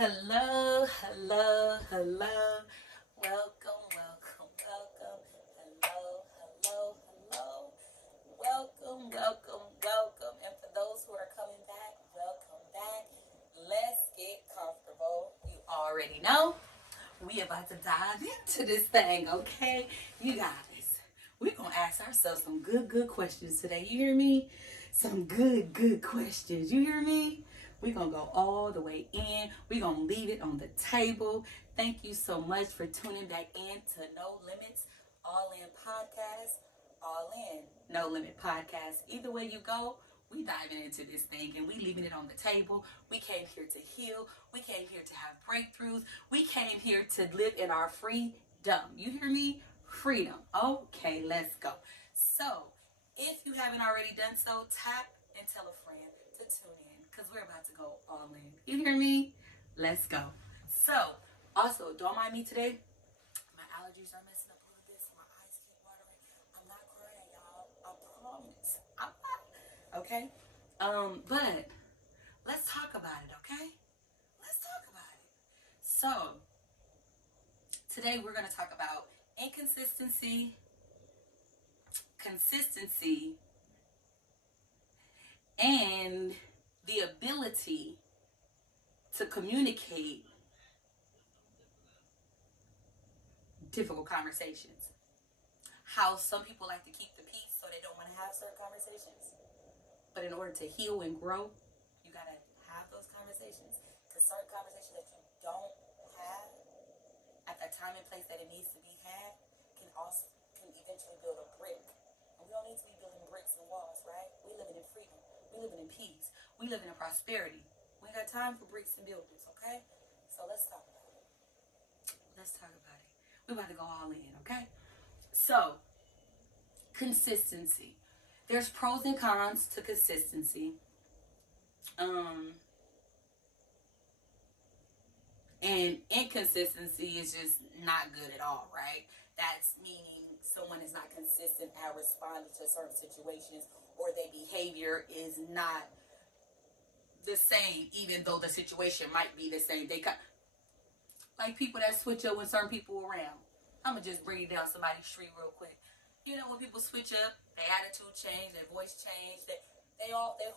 Hello, hello, hello. Welcome, welcome, welcome. Hello, hello, hello. Welcome. And for those who are coming back, welcome back. Let's get comfortable. You already know we about to dive into this thing, okay? You guys, we're gonna ask ourselves some good questions today. You hear me? Some good questions. You hear me? We're gonna go all the way in. We're gonna leave it on the table. Thank you so much for tuning back in to No Limits All In Podcast. All In No Limit Podcast. Either way you go, we diving into this thing and we leaving it on the table. We came here to heal. We came here to have breakthroughs. We came here to live in our freedom. You hear me? Freedom. Okay, let's go. So, if you haven't already done so, tap and tell a friend to tune in because we're about to go all in. You hear me? Let's go. So, also, don't mind me today. My allergies are messing up a little bit, so my eyes keep watering. I'm not crying, y'all. I promise. I'm not. Okay? But let's talk about it, okay? Let's talk about it. So, today we're going to talk about inconsistency, consistency, and the ability to communicate difficult conversations. How some people like to keep the peace so they don't want to have certain conversations. But in order to heal and grow, you got to have those conversations. Because certain conversations that you don't have at that time and place that it needs to be had can eventually build a brick. And we don't need to be building bricks and walls, right? We living in freedom. We living in peace. We living in prosperity. We ain't got time for bricks and buildings, okay? So let's talk about it. Let's talk about it. We're about to go all in, okay? So, consistency. There's pros and cons to consistency. And inconsistency is just not good at all, right? That's meaning someone is not consistent at responding to certain situations, or their behavior is not the same, even though the situation might be the same. They like people that switch up when certain people are around. I'm gonna just bring it down somebody's street real quick. You know, when people switch up, their attitude change, their voice change, their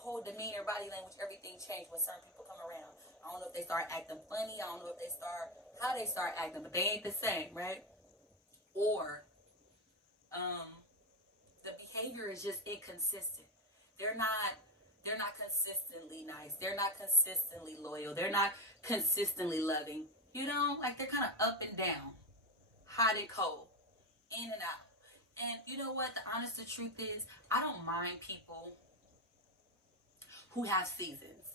whole demeanor, body language, everything change when certain people come around. I don't know if they start acting funny. I don't know if how they start acting, but they ain't the same, right? Or, the behavior is just inconsistent. They're not consistently nice. They're not consistently loyal. They're not consistently loving. You know, like they're kind of up and down, hot and cold, in and out. And you know what? The honest truth is, I don't mind people who have seasons.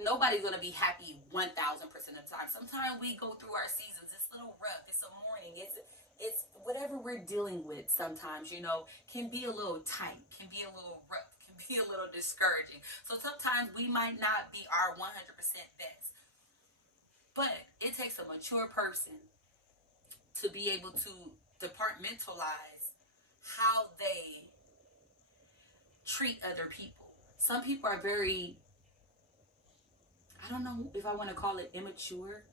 Nobody's gonna be happy 1,000% of the time. Sometimes we go through our seasons. It's a little rough. It's a morning. It's whatever we're dealing with. Sometimes, you know, can be a little tight, can be a little rough, can be a little discouraging. So sometimes we might not be our 100% best, but it takes a mature person to be able to departmentalize how they treat other people. Some people are very, I don't know if I want to call it immature,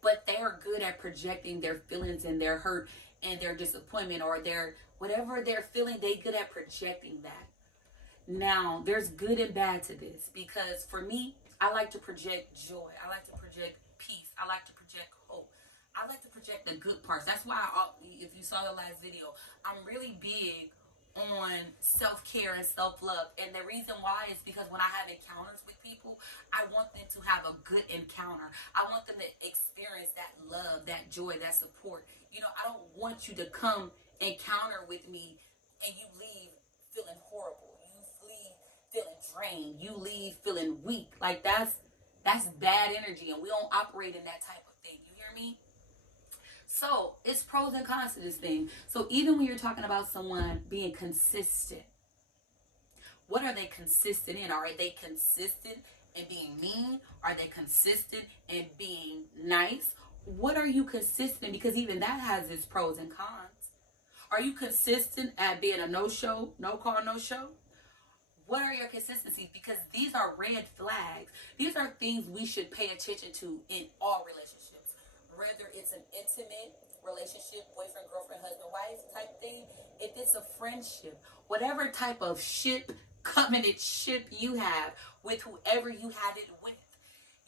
but they are good at projecting their feelings and their hurt and their disappointment, or their whatever they're feeling. They good at projecting that. Now, there's good and bad to this, because for me, I like to project joy. I like to project peace. I like to project hope. I like to project the good parts. That's why, if you saw the last video, I'm really big on self-care and self-love. And the reason why is because when I have encounters with people, I want them to have a good encounter. I want them to experience that love, that joy, that support. You know, I don't want you to come encounter with me and you leave feeling horrible. You leave feeling drained. You leave feeling weak. Like that's bad energy, and we don't operate in that type of thing. You hear me? So it's pros and cons to this thing. So even when you're talking about someone being consistent, what are they consistent in? Are they consistent in being mean? Are they consistent in being nice? What are you consistent in? Because even that has its pros and cons. Are you consistent at being a no-show, no call, no show? What are your consistencies? Because these are red flags. These are things we should pay attention to in all relationships. Whether it's an intimate relationship, boyfriend, girlfriend, husband, wife type thing, if it's a friendship, whatever type of ship, covenant ship you have with whoever you have it with,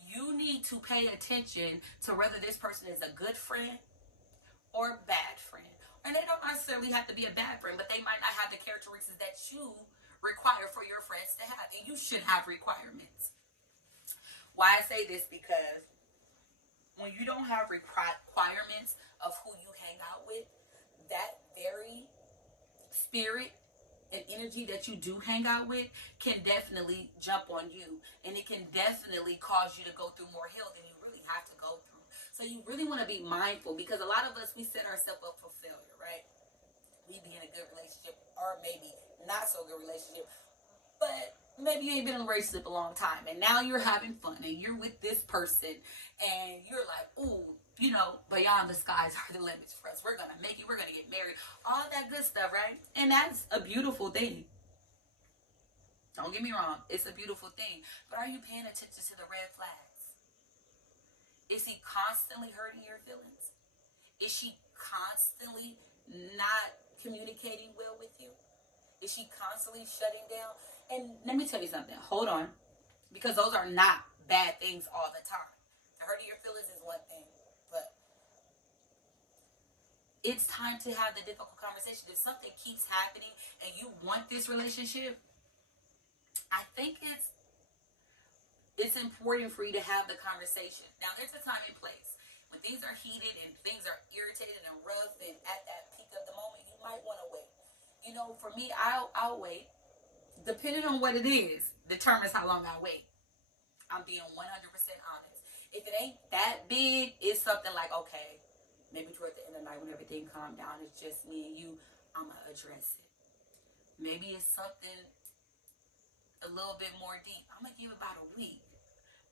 you need to pay attention to whether this person is a good friend or a bad friend. And they don't necessarily have to be a bad friend, but they might not have the characteristics that you require for your friends to have. And you should have requirements. Why I say this, because when you don't have requirements of who you hang out with, that very spirit and energy that you do hang out with can definitely jump on you, and it can definitely cause you to go through more hell than you really have to go through. So you really want to be mindful, because a lot of us, we set ourselves up for failure, right? We be in a good relationship, or maybe not so good relationship, but maybe you ain't been in a relationship a long time, and now you're having fun and you're with this person and you're like, ooh, beyond the skies are the limits for us. We're gonna make it, we're gonna get married, all that good stuff, right? And that's a beautiful thing. Don't get me wrong, it's a beautiful thing. But are you paying attention to the red flags? Is he constantly hurting your feelings? Is she constantly not communicating well with you? Is she constantly shutting down? And let me tell you something. Hold on. Because those are not bad things all the time. The hurting your feelings is one thing. But it's time to have the difficult conversation. If something keeps happening and you want this relationship, I think it's important for you to have the conversation. Now, there's a time and place. When things are heated and things are irritated and rough, and at that peak of the moment, you might want to wait. For me, I'll wait. Depending on what it is, determines how long I wait. I'm being 100% honest. If it ain't that big, it's something like, okay, maybe toward the end of the night when everything calmed down, it's just me and you, I'm going to address it. Maybe it's something a little bit more deep. I'm going to give it about a week.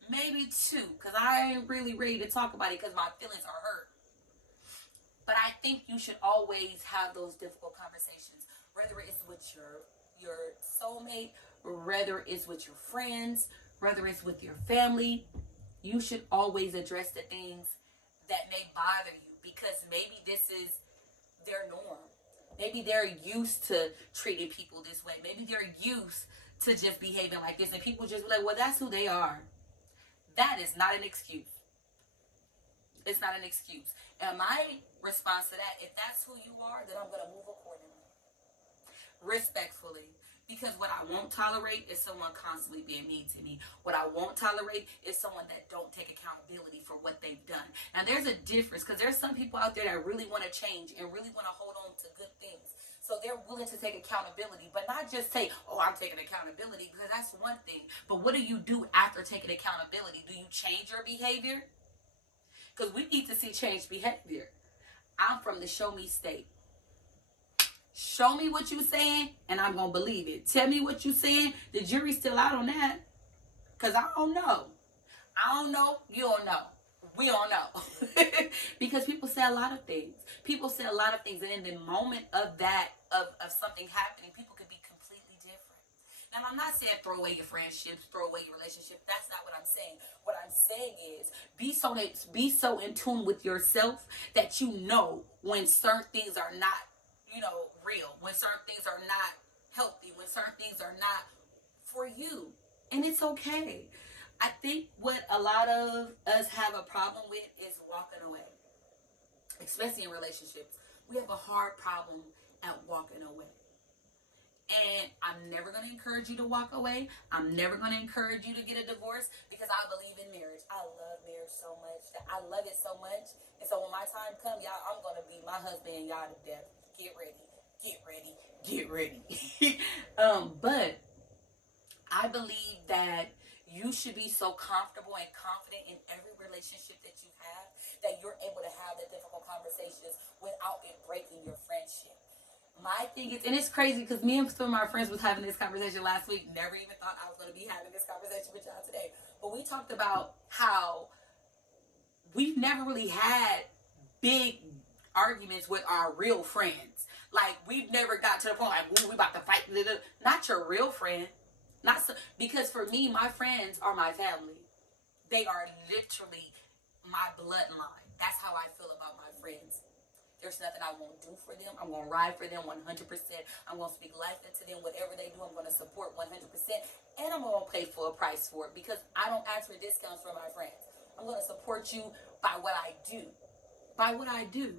Maybe 2, because I ain't really ready to talk about it because my feelings are hurt. But I think you should always have those difficult conversations, whether it's with your soulmate, whether it's with your friends, whether it's with your family. You should always address the things that may bother you, because maybe this is their norm. Maybe they're used to treating people this way. Maybe they're used to just behaving like this, and people just be like, well, that's who they are. That is not an excuse. It's not an excuse. And my response to that, if that's who you are, then I'm going to move accordingly. Respectfully. Because what I won't tolerate is someone constantly being mean to me. What I won't tolerate is someone that don't take accountability for what they've done. Now, there's a difference, because there's some people out there that really want to change and really want to hold on to good things. So they're willing to take accountability, but not just say, oh, I'm taking accountability, because that's one thing. But what do you do after taking accountability? Do you change your behavior? Because we need to see changed behavior. I'm from the show me state. Show me what you saying, and I'm going to believe it. Tell me what you saying. The jury's still out on that. Because I don't know. I don't know. You don't know. We don't know. Because people say a lot of things. People say a lot of things. And in the moment of that, of something happening, people could be completely different. Now, I'm not saying throw away your friendships, throw away your relationship. That's not what I'm saying. What I'm saying is be so in tune with yourself that you know when certain things are not, real, when certain things are not healthy, when certain things are not for you. And it's okay. I think what a lot of us have a problem with is walking away. Especially in relationships. We have a hard problem at walking away. And I'm never going to encourage you to walk away. I'm never going to encourage you to get a divorce, because I believe in marriage. I love marriage so much. I love it so much. And so when my time comes, y'all, I'm going to be my husband and y'all to death. Get ready. Get ready. Get ready. But I believe that you should be so comfortable and confident in every relationship that you have that you're able to have the difficult conversations without it breaking your friendship. My thing is, and it's crazy because me and some of my friends was having this conversation last week. Never even thought I was going to be having this conversation with y'all today. But we talked about how we've never really had big arguments with our real friends. Like, we've never got to the point like, ooh, we about to fight. Not your real friend. Not so, because for me, my friends are my family. They are literally my bloodline. That's how I feel about my friends. There's nothing I won't do for them. I'm going to ride for them 100%. I'm going to speak life into them. Whatever they do, I'm going to support 100%. And I'm going to pay full price for it because I don't ask for discounts from my friends. I'm going to support you by what I do. By what I do.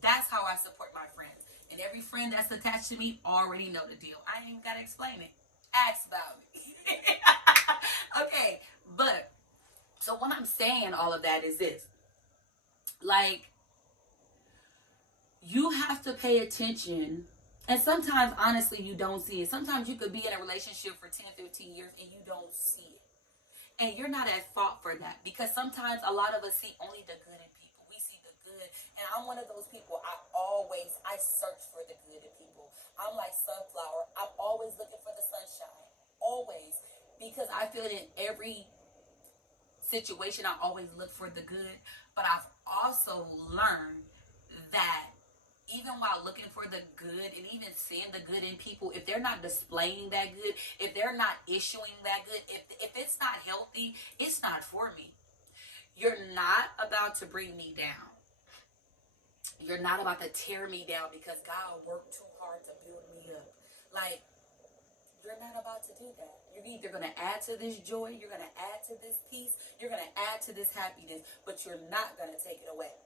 That's how I support my friends. And every friend that's attached to me already know the deal. I ain't got to explain it. Ask about me. Okay, but so what I'm saying all of that is this. Like, you have to pay attention. And sometimes, honestly, you don't see it. Sometimes you could be in a relationship for 10, 15 years and you don't see it. And you're not at fault for that. Because sometimes a lot of us see only the good in people. We see the good. And I'm one of those people. I search for the good in people. I'm like sunflower. I'm always looking for the sunshine. Always. Because I feel that in every situation, I always look for the good. But I've also learned that even while looking for the good and even seeing the good in people, if they're not displaying that good, if they're not issuing that good, if it's not healthy, it's not for me. You're not about to bring me down. You're not about to tear me down because God worked too hard to build me up. Like, you're not about to do that. You're either going to add to this joy, you're going to add to this peace, you're going to add to this happiness, but you're not going to take it away.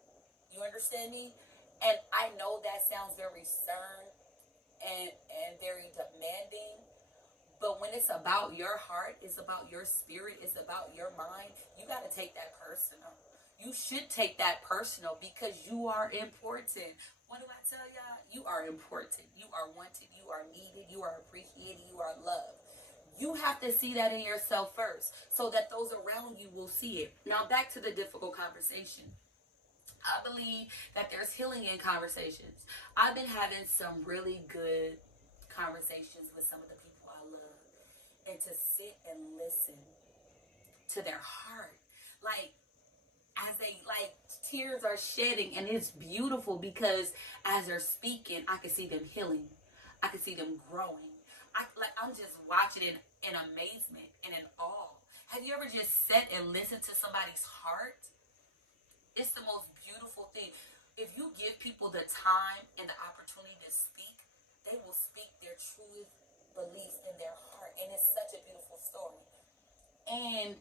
You understand me? And I know that sounds very stern and very demanding, but when it's about your heart, it's about your spirit, it's about your mind, you got to take that personal. You should take that personal because you are important. What do I tell y'all? You are important. You are wanted. You are needed. You are appreciated. You are loved. You have to see that in yourself first so that those around you will see it. Now, back to the difficult conversation. I believe that there's healing in conversations. I've been having some really good conversations with some of the people I love. And to sit and listen to their heart. Like, as they, like, tears are shedding, and it's beautiful because as they're speaking, I can see them healing. I can see them growing. I'm just watching it in amazement and in awe. Have you ever just sat and listened to somebody's heart? It's the most beautiful thing. If you give people the time and the opportunity to speak, they will speak their truest beliefs in their heart. And it's such a beautiful story. And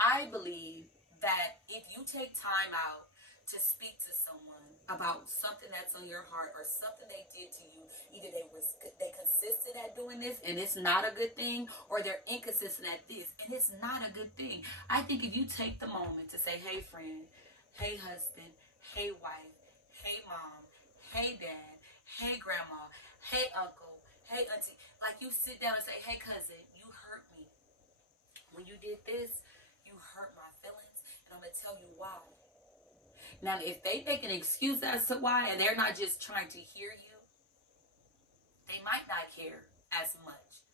I believe that if you take time out to speak to someone about something that's on your heart or something they did to you, either they consistent at doing this and it's not a good thing, or they're inconsistent at this and it's not a good thing. I think if you take the moment to say, hey friend, hey husband, hey wife, hey mom, hey dad, hey grandma, hey uncle, hey auntie, like you sit down and say, hey cousin, you hurt me. When you did this, you hurt my feelings. And I'm going to tell you why. Now, if they make an excuse as to why, and they're not just trying to hear you, they might not care as much.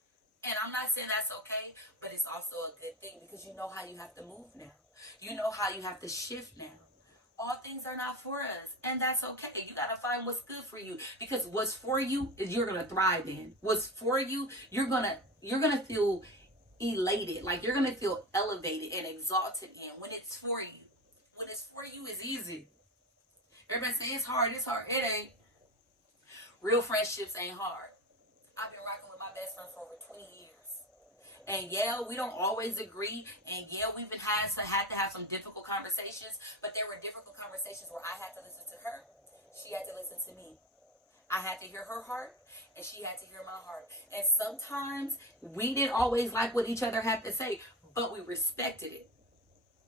And I'm not saying that's okay, but it's also a good thing because you know how you have to move now. You know how you have to shift now. All things are not for us, and that's okay. You got to find what's good for you because what's for you is you're going to thrive in. What's for you, you're going to feel elated, like you're gonna feel elevated and exalted in when it's for you. When it's for you, it's easy. Everybody say it's hard. It ain't. Real friendships ain't hard. I've been rocking with my best friend for over 20 years, and yeah, we don't always agree, and yeah, we've been had to have some difficult conversations, but there were difficult conversations where I had to listen to her, she had to listen to me. I had to hear her heart, and she had to hear my heart. And sometimes we didn't always like what each other had to say, but we respected it.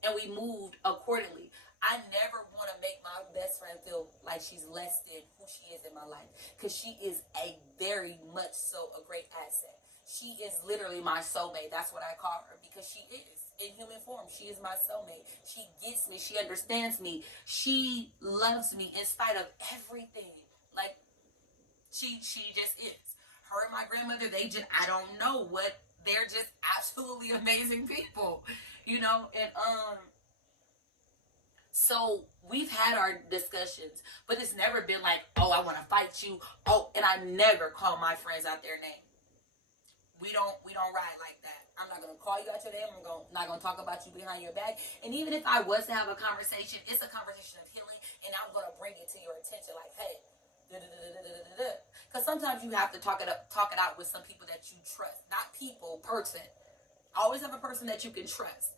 And we moved accordingly. I never want to make my best friend feel like she's less than who she is in my life. Because she is a very much so a great asset. She is literally my soulmate. That's what I call her. Because she is. In human form, she is my soulmate. She gets me. She understands me. She loves me in spite of everything. Like, she just is. Her and my grandmother, I don't know what, they're just absolutely amazing people, you know. And so we've had our discussions, but it's never been like, oh, I want to fight you. Oh, and I never call my friends out their name. We don't ride like that. I'm not gonna call you out your name. Not gonna talk about you behind your back. And even if I was to have a conversation, it's a conversation of healing, and I'm gonna bring it to your attention. Like, hey, because sometimes you have to talk it out with some people that you trust, not people, person. Always have a person that you can trust.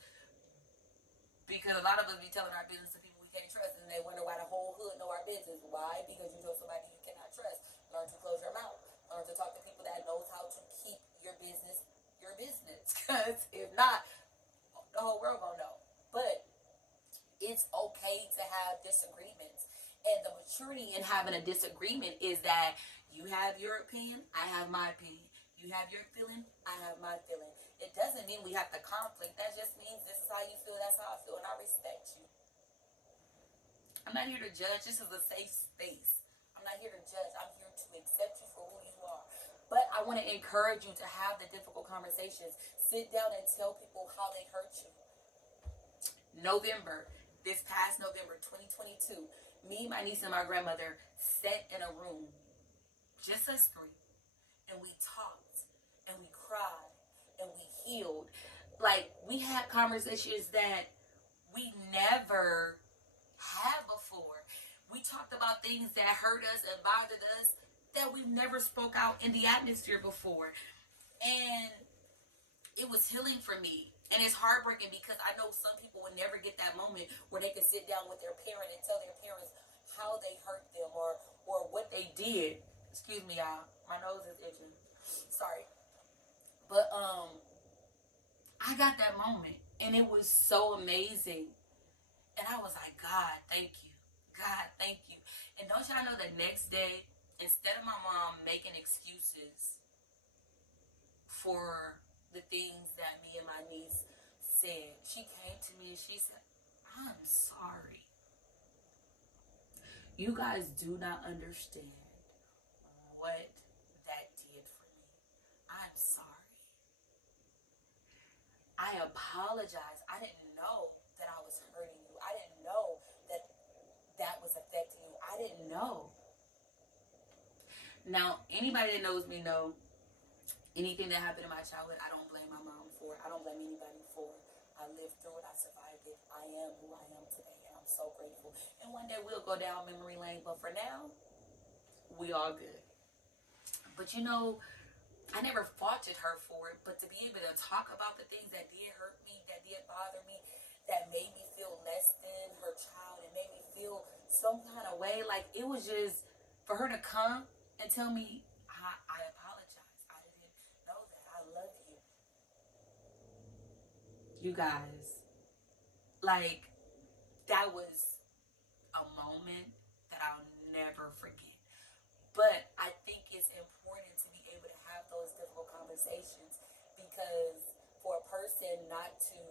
Because a lot of us be telling our business to people we can't trust, and they wonder why the whole hood know our business. Why? Because you told somebody you cannot trust. Learn to close your mouth. Learn to talk to people that knows how to keep your business your business. Because if not, the whole world gonna know. But it's okay to have disagreements. And the maturity in having a disagreement is that you have your opinion, I have my opinion. You have your feeling, I have my feeling. It doesn't mean we have to conflict. That just means this is how you feel, that's how I feel, and I respect you. I'm not here to judge. This is a safe space. I'm not here to judge. I'm here to accept you for who you are. But I want to encourage you to have the difficult conversations. Sit down and tell people how they hurt you. This past November 2022, me, my niece, and my grandmother sat in a room, just us three, and we talked, and we cried, and we healed. Like, we had conversations that we never had before. We talked about things that hurt us and bothered us that we've never spoke out in the atmosphere before. And it was healing for me. And it's heartbreaking because I know some people will never get that moment where they can sit down with their parent and tell their parents how they hurt them or what they did. Excuse me, y'all. My nose is itching. Sorry. But I got that moment and it was so amazing. And I was like, God, thank you. God, thank you. And don't y'all know the next day, instead of my mom making excuses for the things that me and my niece said, she came to me and she said, I'm sorry. You guys do not understand what that did for me. I'm sorry. I apologize. I didn't know that I was hurting you. I didn't know that that was affecting you. I didn't know. Now, anybody that knows me know anything that happened in my childhood, I don't blame my mom for it. I don't blame anybody for it. I lived through it. I survived it. I am who I am today, and I'm so grateful. And one day we'll go down memory lane, but for now, we all good. But you know, I never faulted her for it, but to be able to talk about the things that did hurt me, that did bother me, that made me feel less than her child, and made me feel some kind of way, like it was just for her to come and tell me, I apologize. I didn't know that. I love you. You guys, like, that was a moment that I'll never forget. But I think it's important to be able to have those difficult conversations because for a person not to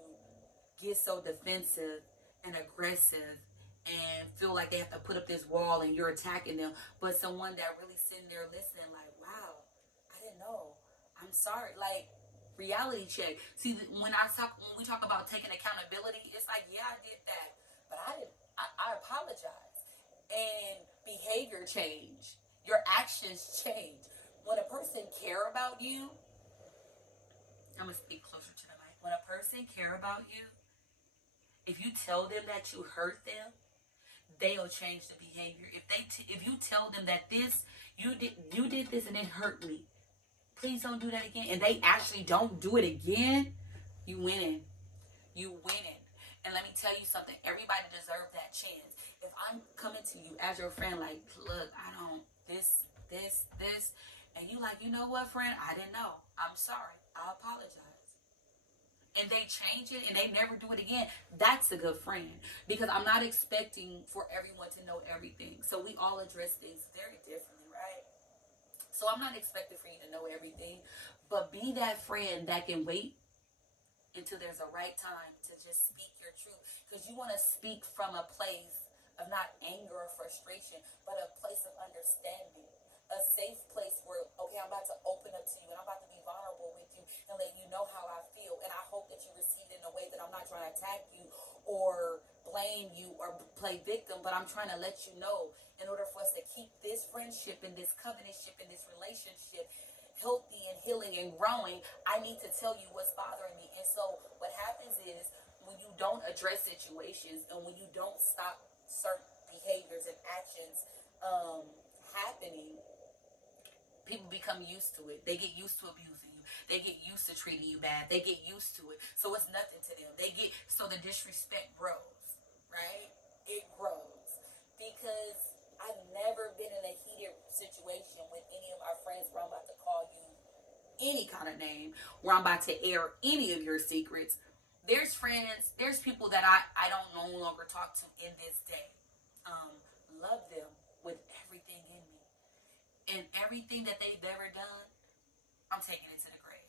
get so defensive and aggressive and feel like they have to put up this wall and you're attacking them, but someone that really sitting there listening like, wow, I didn't know. I'm sorry. Like, reality check. See, when we talk about taking accountability, it's like, yeah, I did that, but I apologize. And behavior change. Your actions change. When a person care about you, I'm gonna speak closer to the mic. When a person care about you, if you tell them that you hurt them, they'll change the behavior. If you tell them that you did this and it hurt me, please don't do that again, and they actually don't do it again, you winning. You winning. And let me tell you something. Everybody deserves that chance. If I'm coming to you as your friend, like, look, I don't this, and you like, you know what, friend? I didn't know. I'm sorry. I apologize. And they change it and they never do it again. That's a good friend. Because I'm not expecting for everyone to know everything. So we all address things very differently, right? So I'm not expecting for you to know everything. But be that friend that can wait until there's a right time to just speak your truth. Because you want to speak from a place of not anger or frustration, but a place of understanding. A safe place where, okay, I'm about to open up to you and I'm about to be vulnerable with you and let you know how I feel. And I hope that you receive it in a way that I'm not trying to attack you or blame you or play victim, but I'm trying to let you know in order for us to keep this friendship and this covenantship and this relationship healthy and healing and growing, I need to tell you what's bothering me. And so what happens is when you don't address situations and when you don't stop certain behaviors and actions happening, people become used to it. They get used to abusing you. They get used to treating you bad. They get used to it. So it's nothing to them. So the disrespect grows, right? It grows. Because I've never been in a heated situation with any of my friends where I'm about to call you any kind of name, where I'm about to air any of your secrets. There's friends, there's people that I don't no longer talk to in this day. Love them with everything in me. And everything that they've ever done, I'm taking it to the grave.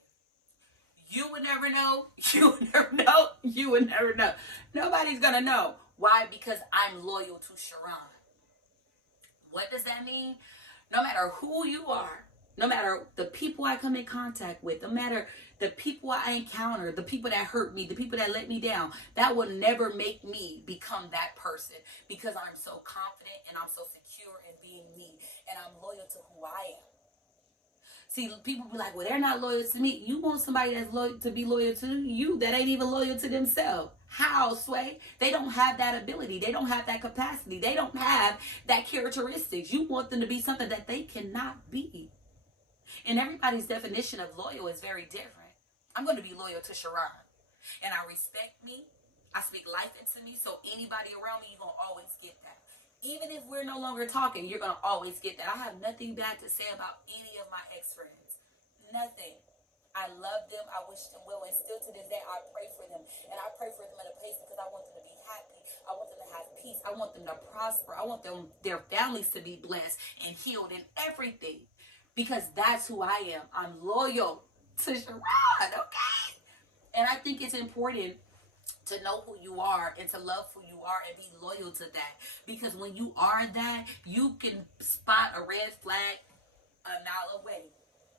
You would never know. You would never know. You would never know. Nobody's going to know. Why? Because I'm loyal to Sharon. What does that mean? No matter who you are, no matter the people I come in contact with, no matter the people I encounter, the people that hurt me, the people that let me down, that will never make me become that person, because I'm so confident and I'm so secure in being me, and I'm loyal to who I am. See, people be like, well, they're not loyal to me. You want somebody that's loyal to be loyal to you that ain't even loyal to themselves. How, Sway? They don't have that ability. They don't have that capacity. They don't have that characteristics. You want them to be something that they cannot be. And everybody's definition of loyal is very different. I'm going to be loyal to Sharon. And I respect me. I speak life into me. So anybody around me, you're going to always get that. Even if we're no longer talking, you're going to always get that. I have nothing bad to say about any of my ex-friends. Nothing. I love them. I wish them well. And still to this day, I pray for them. And I pray for them in a place because I want them to be happy. I want them to have peace. I want them to prosper. I want their families to be blessed and healed and everything. Because that's who I am. I'm loyal to Sharon, okay? And I think it's important to know who you are and to love who you are and be loyal to that. Because when you are that, you can spot a red flag a mile away.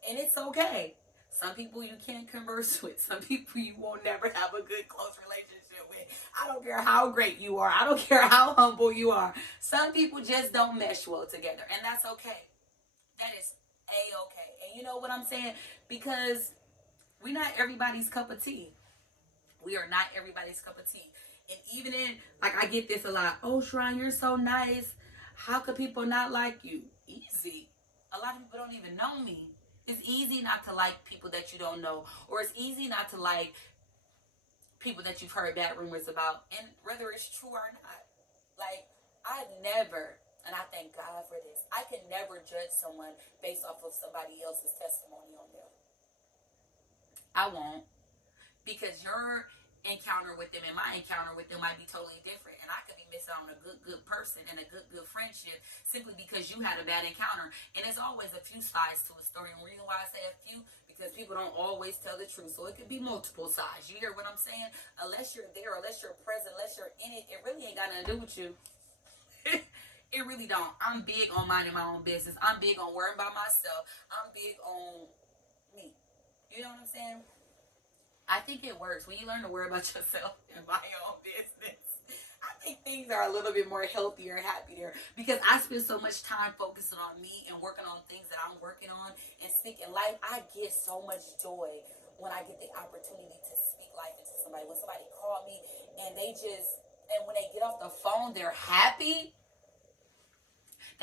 And it's okay. Some people you can't converse with. Some people you won't never have a good, close relationship with. I don't care how great you are. I don't care how humble you are. Some people just don't mesh well together. And that's okay. That is A-okay. And you know what I'm saying? Because we're not everybody's cup of tea. We are not everybody's cup of tea. And even in, like, I get this a lot. Oh, Shrine, you're so nice. How could people not like you? Easy. A lot of people don't even know me. It's easy not to like people that you don't know. Or it's easy not to like people that you've heard bad rumors about. And whether it's true or not. Like, I've never, and I thank God for this, I can never judge someone based off of somebody else's testimony on them. I won't. Because your encounter with them and my encounter with them might be totally different. And I could be missing on a good person and a good friendship simply because you had a bad encounter. And there's always a few sides to a story. And the reason why I say a few, because people don't always tell the truth. So it could be multiple sides. You hear what I'm saying? Unless you're there, unless you're present, unless you're in it, it really ain't got nothing to do with you. It really don't. I'm big on minding my own business. I'm big on worrying about myself. I'm big on me. You know what I'm saying? I think it works. When you learn to worry about yourself and mind your own business, I think things are a little bit more healthier and happier, because I spend so much time focusing on me and working on things that I'm working on and speaking life. I get so much joy when I get the opportunity to speak life into somebody. When somebody called me and when they get off the phone, they're happy.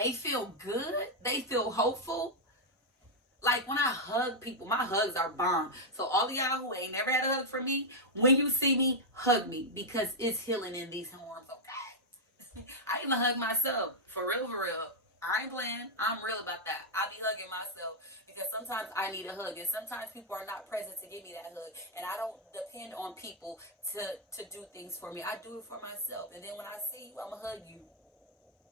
They feel good. They feel hopeful. Like, when I hug people, my hugs are bomb. So all of y'all who ain't never had a hug from me, when you see me, hug me, because it's healing in these arms, okay? I even hug myself. For real, for real. I ain't playing. I'm real about that. I be hugging myself because sometimes I need a hug, and sometimes people are not present to give me that hug, and I don't depend on people to do things for me. I do it for myself, and then when I see you, I'm going to hug you.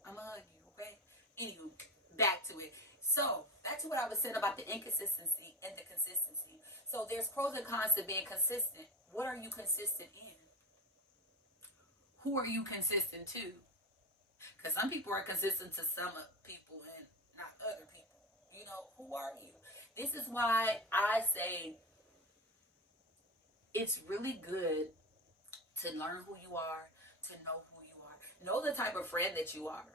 I'm going to hug you, okay? Anywho, back to it. So, back to what I was saying about the inconsistency and the consistency. So, there's pros and cons to being consistent. What are you consistent in? Who are you consistent to? Because some people are consistent to some people and not other people. You know, who are you? This is why I say it's really good to learn who you are, to know who you are. Know the type of friend that you are.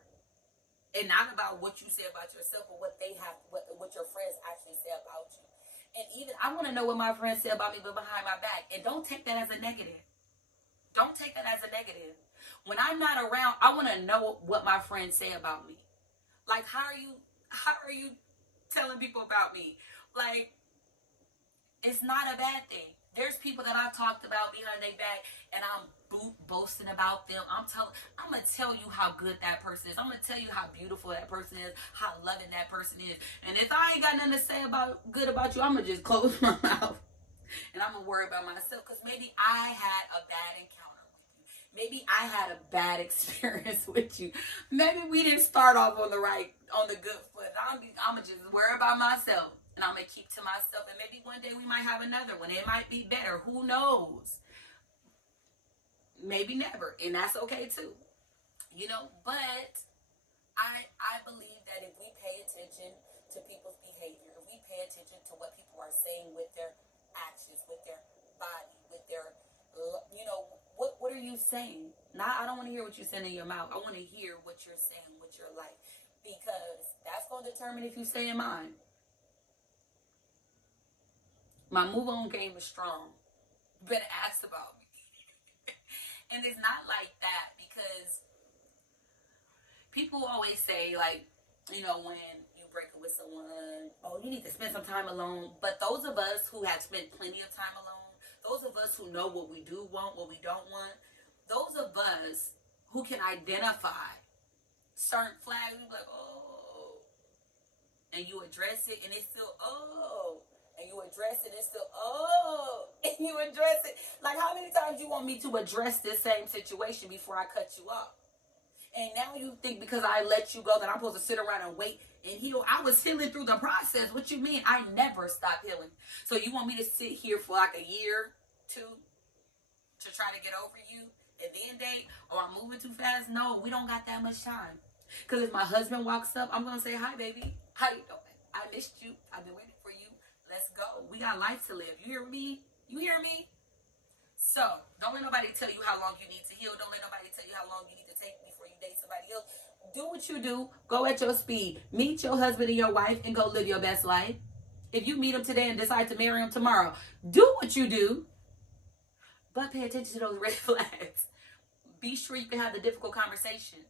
And not about what you say about yourself, but what they have, what your friends actually say about you. And even I want to know what my friends say about me, but behind my back. And don't take that as a negative. Don't take that as a negative. When I'm not around, I want to know what my friends say about me. Like, how are you telling people about me? Like, it's not a bad thing. There's people that I've talked about behind their back, and I'm boasting about them. I'm gonna tell you how good that person is. I'm gonna tell you how beautiful that person is, how loving that person is. And if I ain't got nothing to say about good about you, I'm gonna just close my mouth and I'm gonna worry about myself because maybe I had a bad encounter with you. Maybe I had a bad experience with you. Maybe we didn't start off on the good foot. I'm gonna just worry about myself and I'm gonna keep to myself. And maybe one day we might have another one. It might be better. Who knows? Maybe never, and that's okay too. But I believe that if we pay attention to people's behavior, if we pay attention to what people are saying with their actions, with their body, with their, what are you saying? Not, I don't want to hear what you're saying in your mouth. I want to hear what you're saying with your life, because that's going to determine if you stay in mine. My move on game is strong. You better ask about me. And it's not like that, because people always say, like, when you break up with someone, oh, you need to spend some time alone. But those of us who have spent plenty of time alone, those of us who know what we do want, what we don't want, those of us who can identify certain flags, like, oh, and you address it, and it's still, oh, and you address it, it's still, oh, and you address it. Like, how many times you want me to address this same situation before I cut you off? And now you think because I let you go that I'm supposed to sit around and wait and heal. I was healing through the process. What you mean? I never stopped healing. So you want me to sit here for like a year, two, to try to get over you and then date? Or I'm moving too fast? No, we don't got that much time. Because if my husband walks up, I'm going to say, hi, baby. How you doing? I missed you. I've been waiting for you. Let's go. We got life to live. You hear me? You hear me? So, don't let nobody tell you how long you need to heal. Don't let nobody tell you how long you need to take before you date somebody else. Do what you do. Go at your speed. Meet your husband and your wife and go live your best life. If you meet him today and decide to marry him tomorrow, do what you do. But pay attention to those red flags. Be sure you can have the difficult conversation.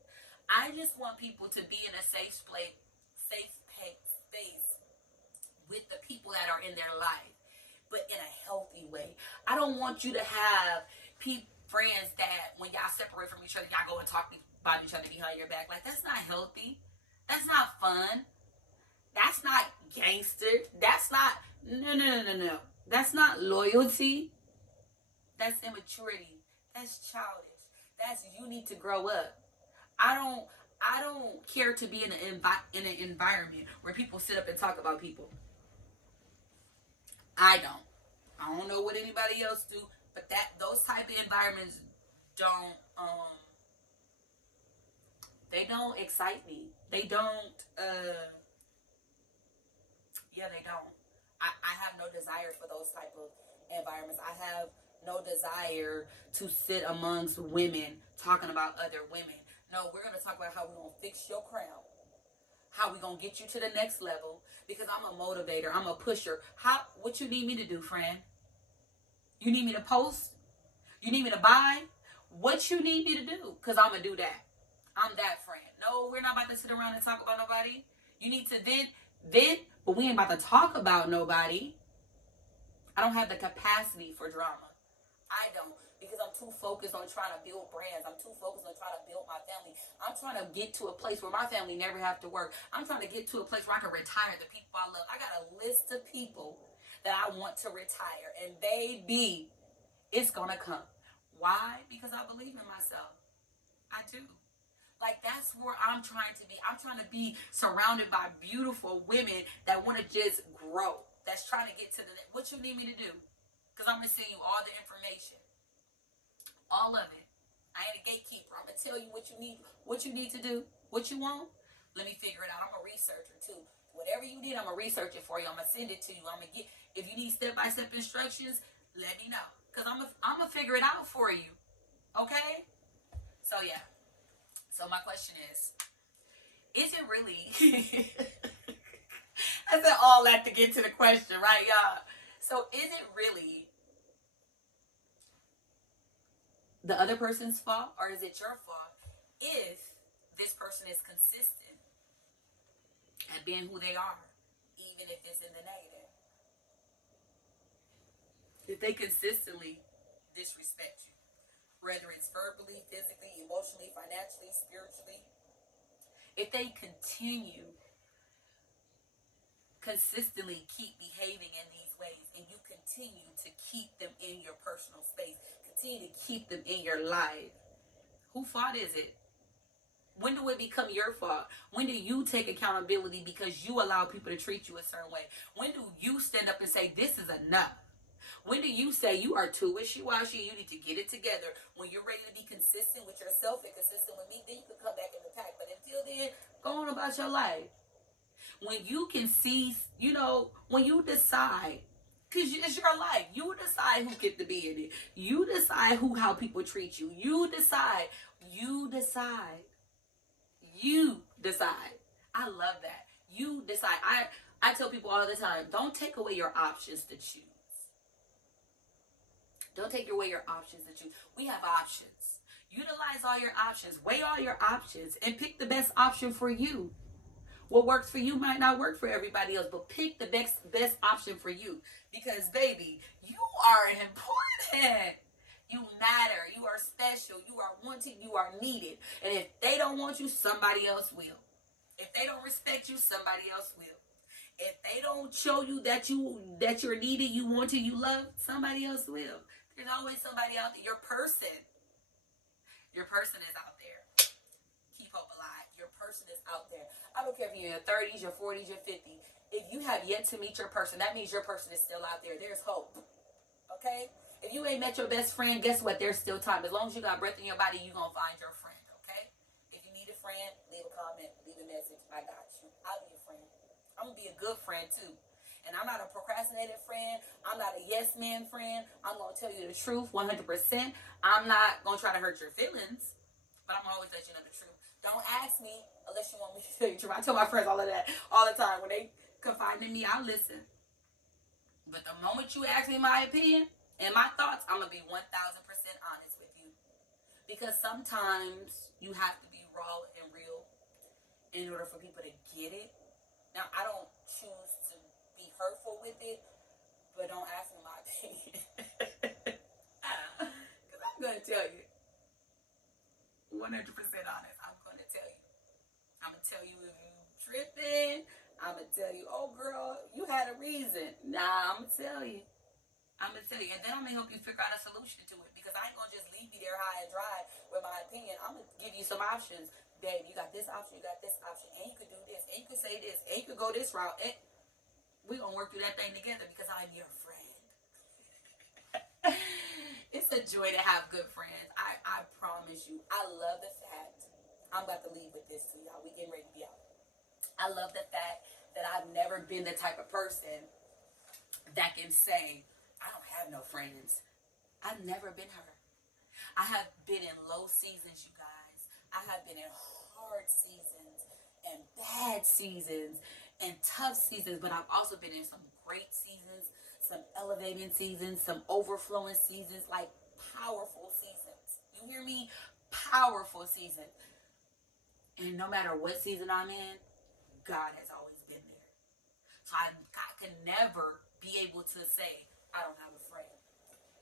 I just want people to be in a safe space with the people that are in their life, but in a healthy way. I don't want you to have friends that when y'all separate from each other, y'all go and talk about each other behind your back. Like, that's not healthy. That's not fun. That's not gangster. That's not, no. That's not loyalty. That's immaturity. That's childish. That's, you need to grow up. I don't care to be in an environment where people sit up and talk about people. I don't know what anybody else do, but those type of environments don't they don't excite me. They don't they don't. I have no desire for those type of environments. I have no desire to sit amongst women talking about other women. No, we're going to talk about how we're going to fix your crown. How we going to get you to the next level. Because I'm a motivator. I'm a pusher. What you need me to do, friend? You need me to post? You need me to buy? What you need me to do? Because I'm going to do that. I'm that friend. No, we're not about to sit around and talk about nobody. You need to vent, but we ain't about to talk about nobody. I don't have the capacity for drama. I don't, because I'm too focused on trying to build brands. I'm too focused on trying to build my family. I'm trying to get to a place where my family never have to work. I'm trying to get to a place where I can retire the people I love. I got a list of people that I want to retire, and baby, it's gonna come. Why? Because I believe in myself. I do. Like, that's where I'm trying to be. I'm trying to be surrounded by beautiful women that want to just grow. That's trying to get to what you need me to do. Because I'm going to send you all the information. All of it. I ain't a gatekeeper. I'm going to tell you what you need to do. What you want. Let me figure it out. I'm a researcher too. Whatever you need, I'm going to research it for you. I'm going to send it to you. If you need step-by-step instructions, let me know. Because I'm going to figure it out for you. Okay? So, yeah. So, my question is it really... I said all that to get to the question, right, y'all? So is it really the other person's fault, or is it your fault if this person is consistent at being who they are, even if it's in the negative? If they consistently disrespect you, whether it's verbally, physically, emotionally, financially, spiritually, if they consistently keep behaving in these ways, and you continue to keep them in your personal space, continue to keep them in your life, whose fault is it? When do it become your fault? When do you take accountability because you allow people to treat you a certain way? When do you stand up and say, this is enough? When do you say you are too wishy-washy, you need to get it together? When you're ready to be consistent with yourself and consistent with me, then you can come back in the pack. But until then, go on about your life. When you can see, when you decide, because it's your life. You decide who get to be in it. You decide how people treat you. You decide. I love that. You decide. I tell people all the time, don't take away your options to choose. Don't take away your options to choose. We have options. Utilize all your options. Weigh all your options and pick the best option for you. What works for you might not work for everybody else, but pick the best option for you. Because, baby, you are important. You matter. You are special. You are wanted. You are needed. And if they don't want you, somebody else will. If they don't respect you, somebody else will. If they don't show you that you're needed, you wanted, you love, somebody else will. There's always somebody out there. Your person is out there. Keep hope alive. Your person is out there. I don't care if you're in your 30s, your 40s, your 50s. If you have yet to meet your person, that means your person is still out there. There's hope. Okay? If you ain't met your best friend, guess what? There's still time. As long as you got breath in your body, you're going to find your friend. Okay? If you need a friend, leave a comment, leave a message. I got you. I'll be a friend. I'm going to be a good friend, too. And I'm not a procrastinated friend. I'm not a yes man friend. I'm going to tell you the truth 100%. I'm not going to try to hurt your feelings, but I'm always let you know the truth. Don't ask me unless you want me to tell you the truth. I tell my friends all of that all the time. When they confide in me, I'll listen. But the moment you ask me my opinion and my thoughts, I'm going to be 1,000% honest with you. Because sometimes you have to be raw and real in order for people to get it. Now, I don't choose to be hurtful with it, but don't ask me my opinion. Because I'm going to tell you. 100% honest. I'm going to tell you. I'm going to tell you if you tripping. I'm going to tell you, oh, girl, you had a reason. Nah, I'm going to tell you. And then I'm going to help you figure out a solution to it. Because I ain't going to just leave you there high and dry with my opinion. I'm going to give you some options. Babe, you got this option, you got this option, and you could do this, and you could say this, and you could go this route, and we're going to work through that thing together because I'm your friend. It's a joy to have good friends. I promise you. I love the fact, I'm about to leave with this too, y'all. We getting ready to be out. I love the fact that I've never been the type of person that can say, I don't have no friends. I've never been her. I have been in low seasons, you guys. I have been in hard seasons and bad seasons and tough seasons, but I've also been in some great seasons, some elevating seasons, some overflowing seasons, like powerful seasons. You hear me? Powerful seasons. And no matter what season I'm in, God has always been there. So I can never be able to say, I don't have a friend.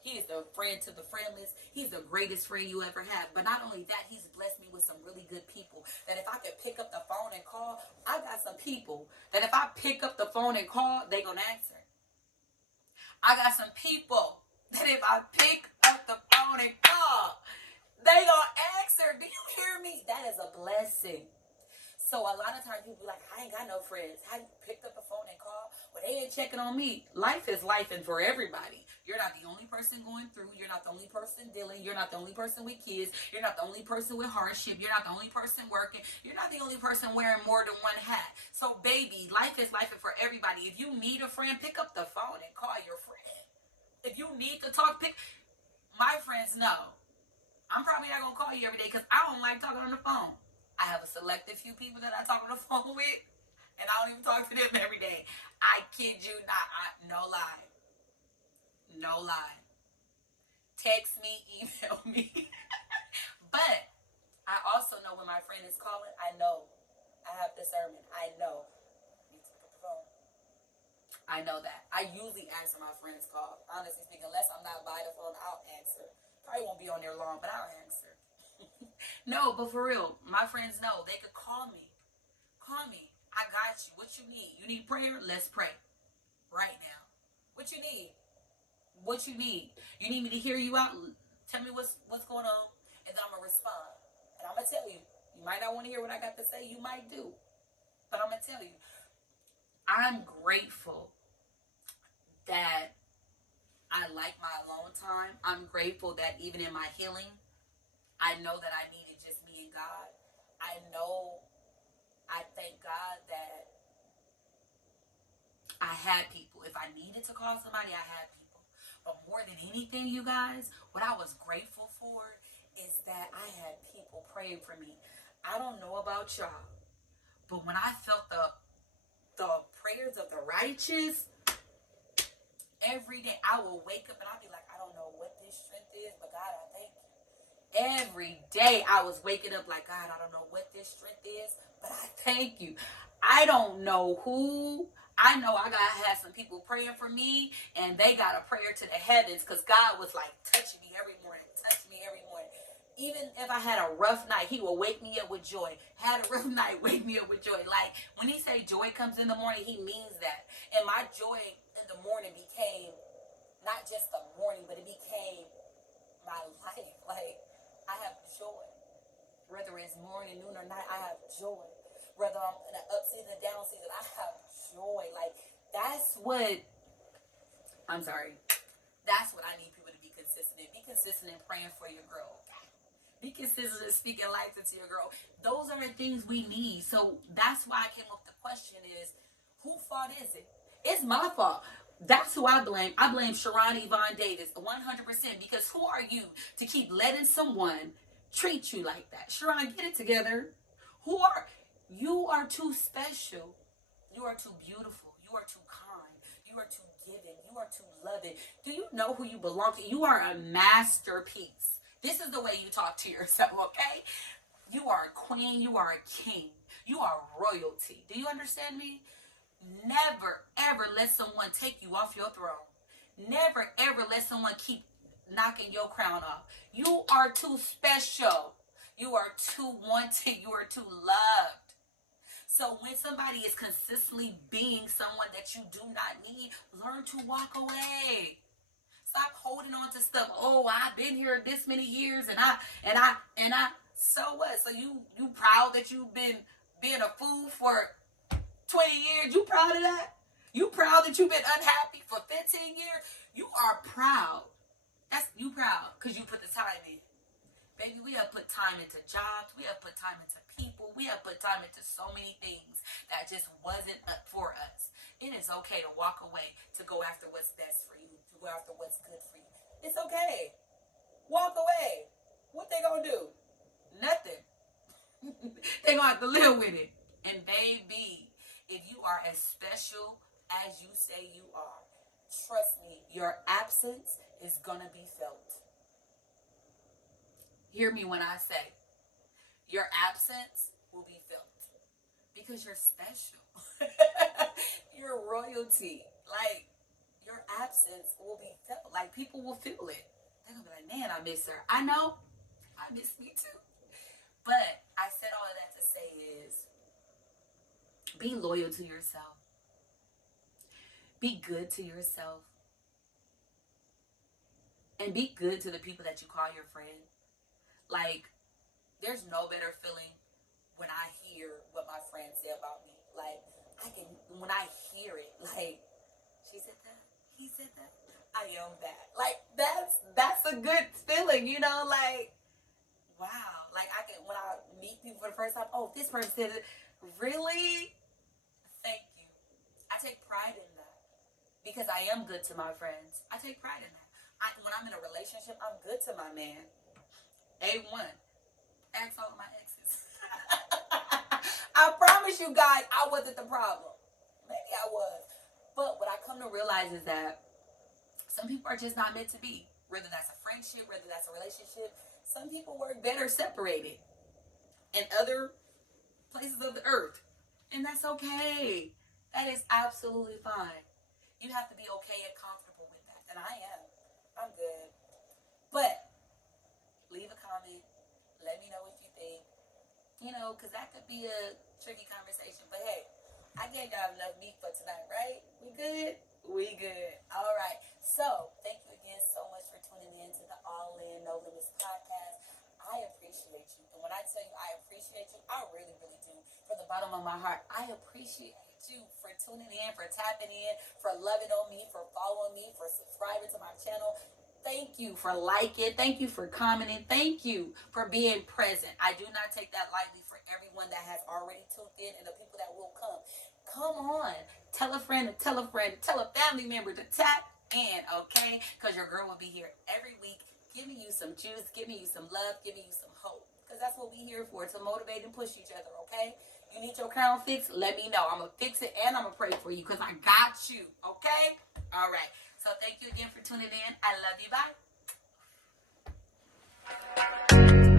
He is the friend to the friendless. He's the greatest friend you ever had. But not only that, he's blessed me with some really good people. That if I could pick up the phone and call, I got some people that if I pick up the phone and call, they gonna answer. I got some people that if I pick up the phone and call, they gonna answer. Do you hear me? That is a blessing. So a lot of times people be like, I ain't got no friends. How you picked up the phone and called? Well, they ain't checking on me. Life is life and for everybody. You're not the only person going through. You're not the only person dealing. You're not the only person with kids. You're not the only person with hardship. You're not the only person working. You're not the only person wearing more than one hat. So, baby, life is life and for everybody. If you need a friend, pick up the phone and call your friend. If you need to talk, my friends know. I'm probably not going to call you every day because I don't like talking on the phone. I have a selective few people that I talk on the phone with, And I don't even talk to them every day. I kid you not. No lie. No lie. Text me, email me. But I also know when my friend is calling, I know. I have discernment. I know. I know that. I usually answer my friend's call. Honestly speaking, unless I'm not by the phone, I'll answer. Probably won't be on there long, but I'll answer. No, but for real, my friends know. They could call me. Call me. I got you. What you need? You need prayer? Let's pray. Right now. What you need? What you need? You need me to hear you out? Tell me what's going on, and then I'm going to respond. And I'm going to tell you. You might not want to hear what I got to say. You might do. But I'm going to tell you. I'm grateful that I like my alone time. I'm grateful that even in my healing, I know that I needed just me and God. I thank God that I had people. If I needed to call somebody, I had people. But more than anything, you guys, what I was grateful for is that I had people praying for me. I don't know about y'all, but when I felt the prayers of the righteous, every day I will wake up and I'll be like, I don't know what this strength is, but God, I thank you. Every day I was waking up like, God, I don't know what this strength is, but I thank you. I don't know who. I know I had some people praying for me, and they got a prayer to the heavens because God was like touching me every morning, Even if I had a rough night, he will wake me up with joy. Had a rough night, wake me up with joy. Like, when he say joy comes in the morning, he means that. And my joy in the morning became not just the morning, but it became my life. Like, I have joy. Whether it's morning, noon, or night, I have joy. Whether I'm in an up season, a down season, I have joy. Like, that's what I need people to be consistent in. Be consistent in praying for your girl. Be consistent in speaking life into your girl. Those are the things we need. So that's why I came up with the question is, whose fault is it? It's my fault. That's who I blame. I blame Sharon Yvonne Davis 100%, because who are you to keep letting someone treat you like that? Sharon, get it together. You are too special. You are too beautiful. You are too kind. You are too giving. You are too loving. Do you know who you belong to? You are a masterpiece. This is the way you talk to yourself, okay? You are a queen. You are a king. You are royalty. Do you understand me? Never, ever let someone take you off your throne. Never, ever let someone keep knocking your crown off. You are too special. You are too wanted. You are too loved. So when somebody is consistently being someone that you do not need, learn to walk away. Stop holding on to stuff. Oh, I've been here this many years, and I. So what? So you proud that you've been being a fool for 20 years? You proud of that? You proud that you've been unhappy for 15 years? You are proud. You proud because you put the time in. Baby, we have put time into jobs. We have put time into people. We have put time into so many things that just wasn't up for us. It is okay to walk away, to go after what's best for you, to go after what's good for you. It's okay. Walk away. What they gonna do? Nothing. They gonna have to live with it. And baby, if you are as special as you say you are, trust me, your absence is gonna be felt. Hear me when I say, your absence will be felt. Because you're special. You're royalty. Like, your absence will be felt. Like, people will feel it. They're going to be like, man, I miss her. I know. I miss me too. But I said all of that to say is, be loyal to yourself. Be good to yourself. And be good to the people that you call your friend. Like, there's no better feeling when I hear what my friends say about me. Like, when I hear it, like, she said that, he said that, I am that. Like, that's a good feeling, you know, like, wow. Like, when I meet people for the first time, oh, this person said it. Really? Thank you. I take pride in that because I am good to my friends. I take pride in that. When I'm in a relationship, I'm good to my man. A1. Ask all of my exes. I promise you guys, I wasn't the problem. Maybe I was. But what I come to realize is that some people are just not meant to be. Whether that's a friendship, whether that's a relationship. Some people work better separated in other places of the earth. And that's okay. That is absolutely fine. You have to be okay and comfortable with that. And I am. I'm good. But leave a comment. Let me know what you think. You know, because that could be a tricky conversation. But hey, I gave y'all enough meat for tonight, right? We good? We good. All right. So, thank you again so much for tuning in to the All In No Limits podcast. I appreciate you. And when I tell you I appreciate you, I really, really do. From the bottom of my heart, I appreciate you for tuning in, for tapping in, for loving on me, for following me, for subscribing to my channel. Thank you for liking. Thank you for commenting. Thank you for being present. I do not take that lightly for everyone that has already tuned in and the people that will come. Come on. Tell a friend, tell a friend, tell a family member to tap in, okay? Because your girl will be here every week giving you some juice, giving you some love, giving you some hope. Because that's what we're here for, to motivate and push each other, okay? You need your crown fixed? Let me know. I'm going to fix it and I'm going to pray for you because I got you, okay? All right. So thank you again for tuning in. I love you. Bye.